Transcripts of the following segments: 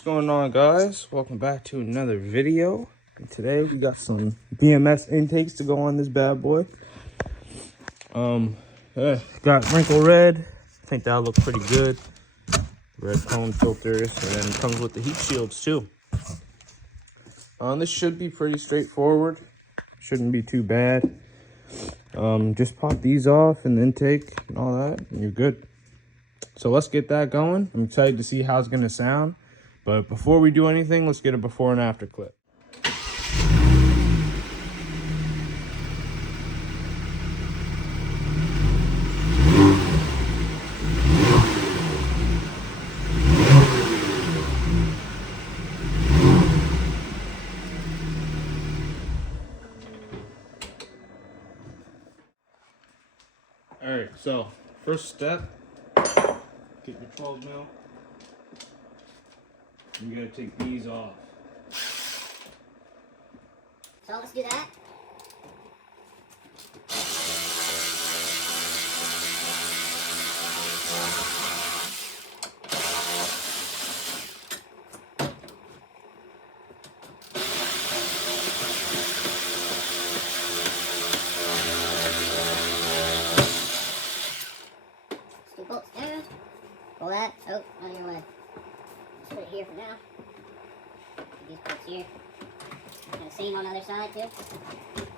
What's going on, guys? Welcome back to another video. And today we got some BMS intakes to go on this bad boy. Got wrinkle red. I think that'll look pretty good. Red cone filters, and then it comes with the heat shields too. This should be pretty straightforward. Shouldn't be too bad. Just pop these off and the intake and all that, and you're good. So let's get that going. I'm excited to see how it's gonna sound. But before we do anything, let's get a before and after clip. All right, so first step, get your 12 mil. You gotta take these off. So let's do that. Two bolts down. Pull that. Oh, on your way. Put it here for now. Put these bolts here. And the same on the other side too.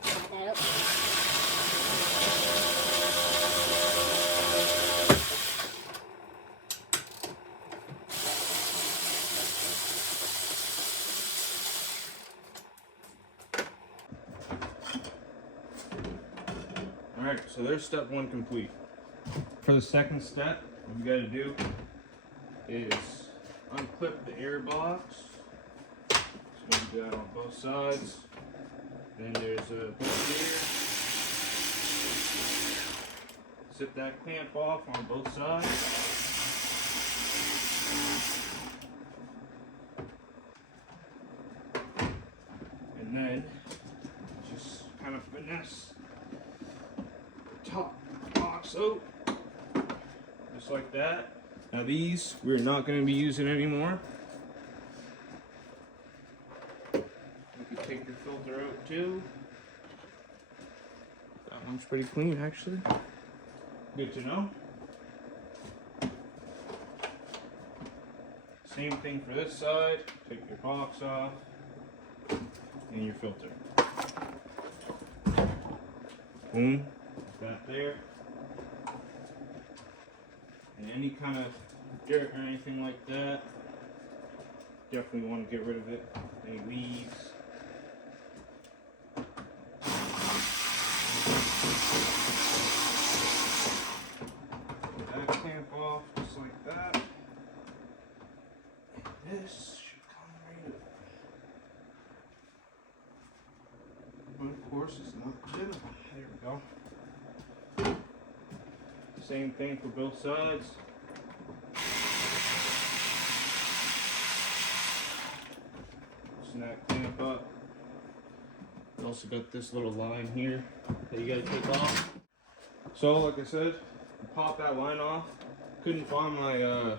Pop that open. All right, so there's step one complete. For the second step, what you gotta do is unclip the air box. So you do that on both sides. Then there's a bolt here. Zip that clamp off on both sides. And then just kind of finesse the top box out. Just like that. Now these we're not going to be using anymore. You can take your filter out too. That one's pretty clean actually. Good to know. Same thing for this side. Take your box off and your filter. Boom. That there. And any kind of dirt or anything like that, definitely want to get rid of it. Any leaves. Put that clamp off just like that. And this should come right up. But of course it's not good. There we go. Same thing for both sides. Snap clamp up. You also got this little line here that you gotta take off. So like I said, pop that line off. Couldn't find my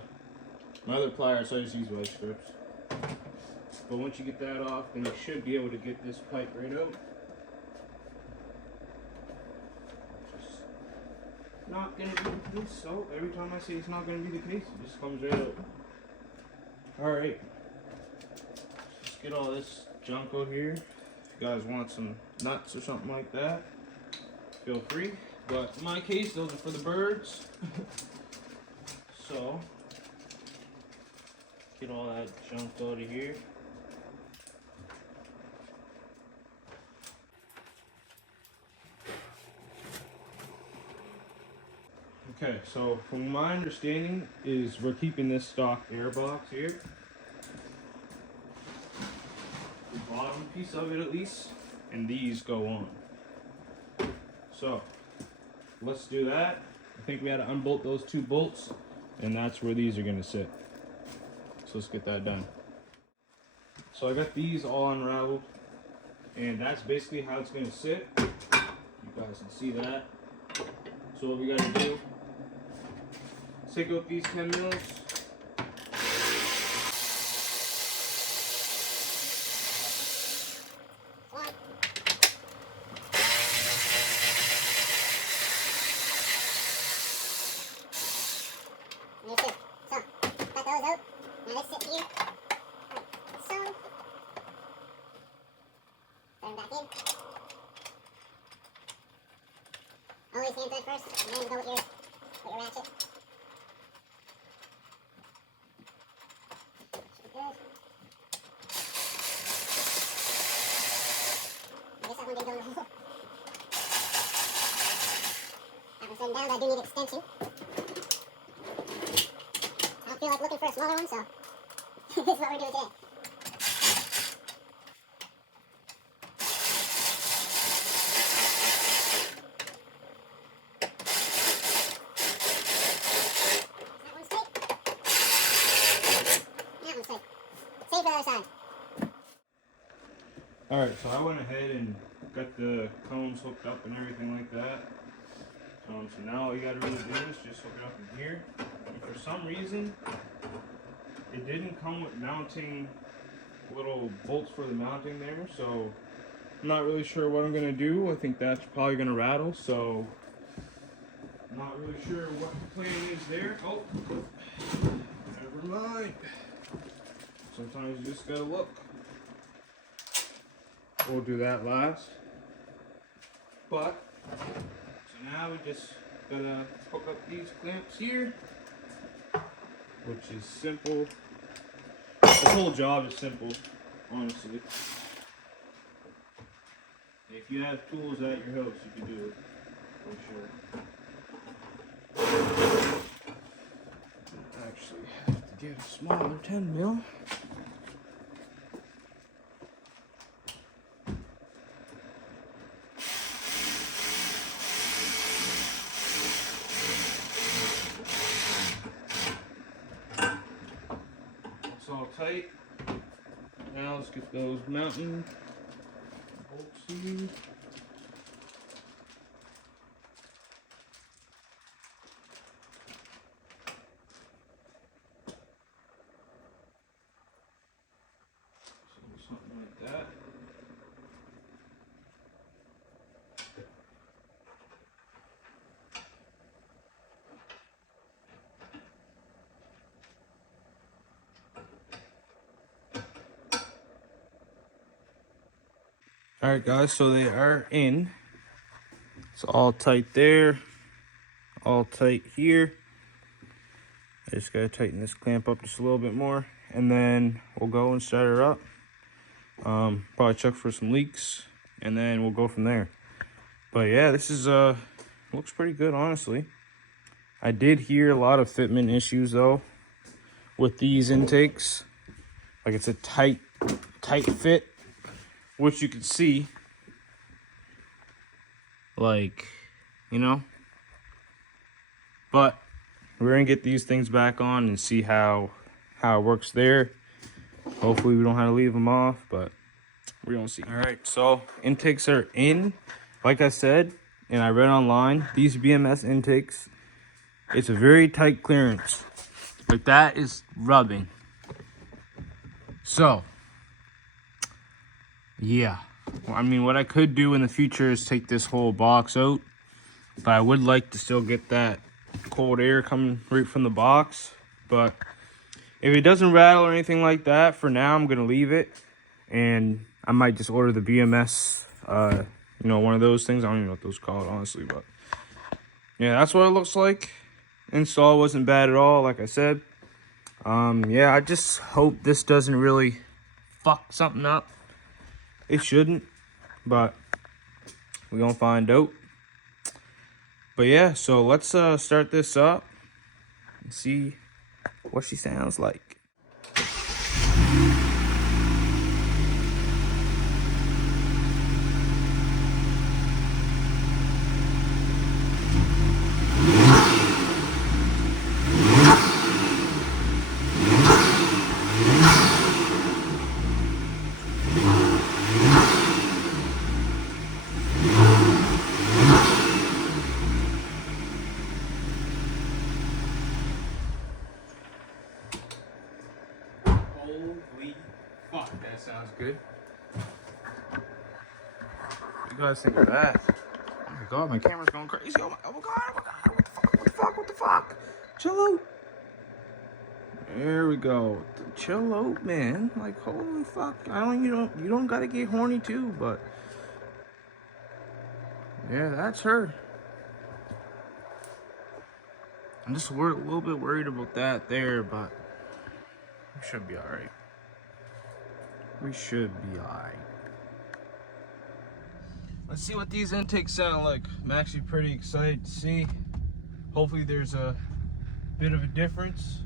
my other pliers, so I just used wedge strips. But once you get that off, then you should be able to get this pipe right out. Not gonna be the case, so every time I say it's not gonna be the case, it just comes right out. Alright, let's get all this junk out here. If you guys want some nuts or something like that, feel free. But in my case, those are for the birds. So, get all that junk out of here. Okay, so from my understanding is we're keeping this stock air box here. The bottom piece of it at least, and these go on. So let's do that. I think we had to unbolt those two bolts, and that's where these are gonna sit. So let's get that done. So I got these all unraveled, and that's basically how it's gonna sit. You guys can see that. So what we gotta do, take out these 10 mils. Always hand thread first, and then go with your ratchet. Should be good. I guess that one didn't go in the hole. That one's setting down, but I do need extension. I don't feel like looking for a smaller one, so this is what we're doing today. Alright, so I went ahead and got the cones hooked up and everything like that. So now all you gotta really do is just hook it up in here. And for some reason, it didn't come with mounting little bolts for the mounting there, so I'm not really sure what I'm gonna do. I think that's probably gonna rattle, so I'm not really sure what the plan is there. Oh, never mind. Sometimes you just gotta look. We'll do that last. But, so now we just gotta hook up these clamps here, which is simple. This whole job is simple, honestly. If you have tools at your house, you can do it, for sure. Actually, have to get a smaller 10 mil. All tight. Now let's get those mounting bolts here. So something like that. Alright guys, so they are in. It's all tight there, all tight here. I just gotta tighten this clamp up just a little bit more, and then we'll go and start her up. Probably check for some leaks, and then we'll go from there. But yeah, this is looks pretty good, honestly. I did hear a lot of fitment issues though with these intakes. Like it's a tight fit, which you can see, like, you know. But we're gonna get these things back on and see how it works there. Hopefully we don't have to leave them off, but we're gonna see. All right, so intakes are in. Like I said, and I read online, these BMS intakes, it's a very tight clearance. Like that is rubbing. So yeah, I mean, what I could do in the future is take this whole box out, but I would like to still get that cold air coming right from the box. But if it doesn't rattle or anything like that, for now I'm gonna leave it, and I might just order the BMS, you know, one of those things. I don't even know what those are called, honestly, but yeah, that's what it looks like. Install wasn't bad at all, like I said. Yeah, I just hope this doesn't really fuck something up. It shouldn't, but we're gonna find out. But yeah, so let's start this up and see what she sounds like. Holy fuck, that sounds good. What do you guys think of that? Oh my god, my camera's going crazy. Oh my god, what the fuck? Chill out. There we go. Chill out, man. Like, holy fuck. You don't gotta get horny too, but yeah, that's her. I'm just a little bit worried about that there, but we should be all right. We should be all right. Let's see what these intakes sound like. I'm actually pretty excited to see. Hopefully there's a bit of a difference.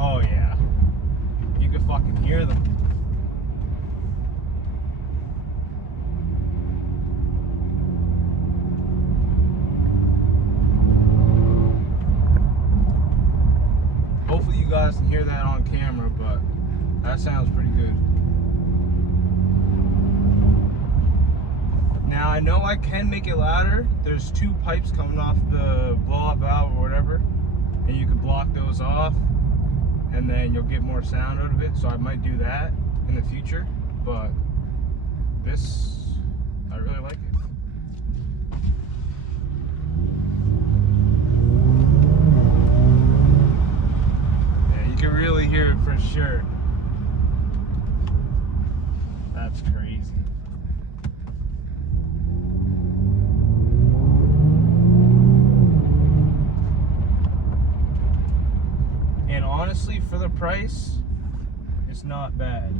Oh yeah, you can fucking hear them. Hopefully you guys can hear that on camera, but that sounds pretty good. Now I know I can make it louder. There's 2 pipes coming off the blow-off valve or whatever, and you can block those off, and then you'll get more sound out of it. So I might do that in the future, but this, I really like it. Yeah, you can really hear it for sure. That's crazy. And honestly, for the price, it's not bad.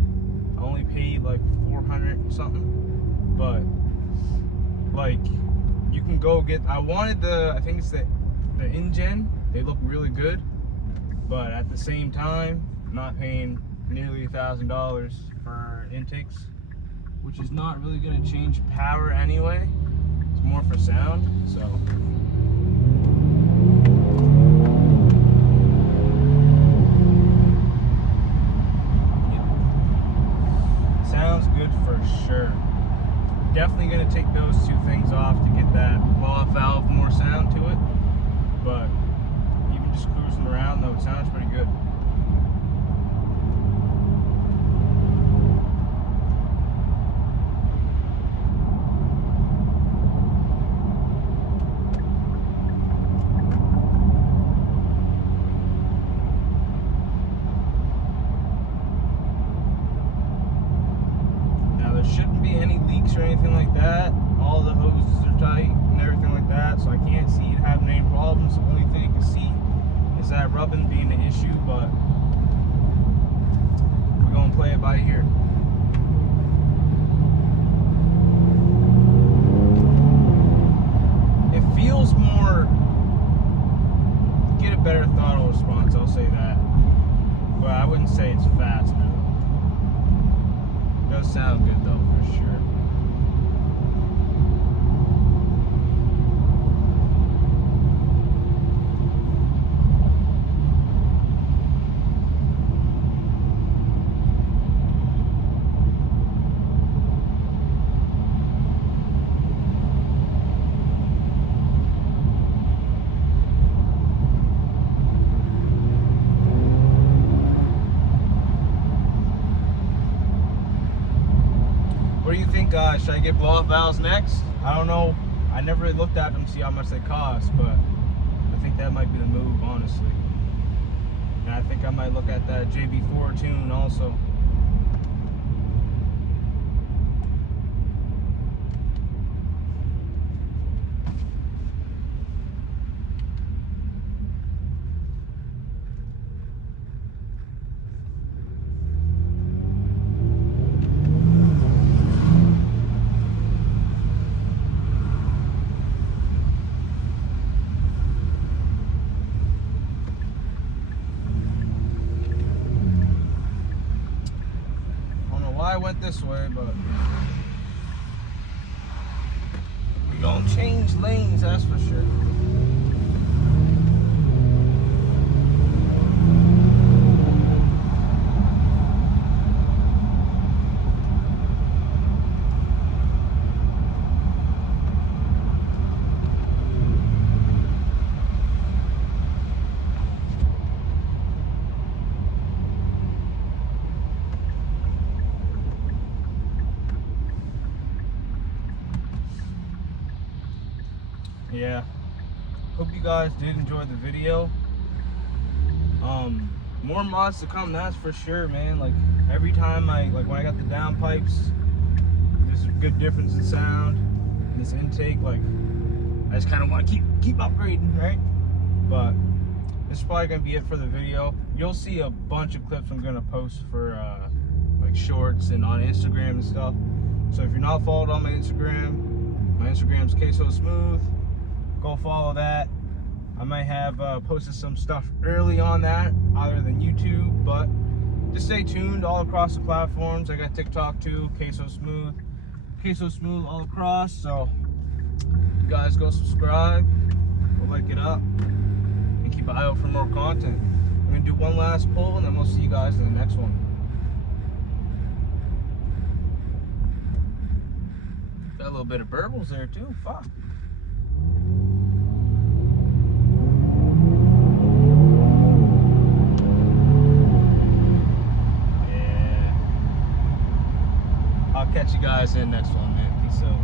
I only paid like 400 something, but like you can go get. I wanted I think it's the InGen. They look really good, but at the same time, I'm not paying nearly $1,000 for intakes, which is not really going to change power anyway. It's more for sound, so. Sounds good for sure. Definitely gonna take those 2 things off to get that blow-off valve more sound to it. But even just cruising around though, it sounds pretty good. Shouldn't be any leaks or anything like that. All the hoses are tight and everything like that, so I can't see it having any problems. The only thing I can see is that rubbing being an issue, but we're gonna play it by ear. It feels more, get a better throttle response, I'll say that. But I wouldn't say it's faster. Does sound good though, for sure. What do you think, should I get blow-off valves next? I don't know. I never really looked at them to see how much they cost, but I think that might be the move, honestly. And I think I might look at that JB4 tune also. I went this way, but we don't change lanes, that's for sure. yeah, hope you guys did enjoy the video. More mods to come, that's for sure, man. Like every time when I got the downpipes, there's a good difference in sound. And this intake, like I just kind of want to keep upgrading, right? But this is probably gonna be it for the video. You'll see a bunch of clips I'm gonna post for like shorts and on Instagram and stuff. So if you're not followed on my Instagram's Queso Smooth. Go follow that. I might have posted some stuff early on that, other than YouTube, but just stay tuned all across the platforms. I got TikTok too, Queso Smooth all across. So you guys go subscribe, go like it up, and keep an eye out for more content. I'm gonna do one last pull, and then we'll see you guys in the next one. Got a little bit of burbles there too. Fuck. I'll catch you guys in the next one, man. Peace out.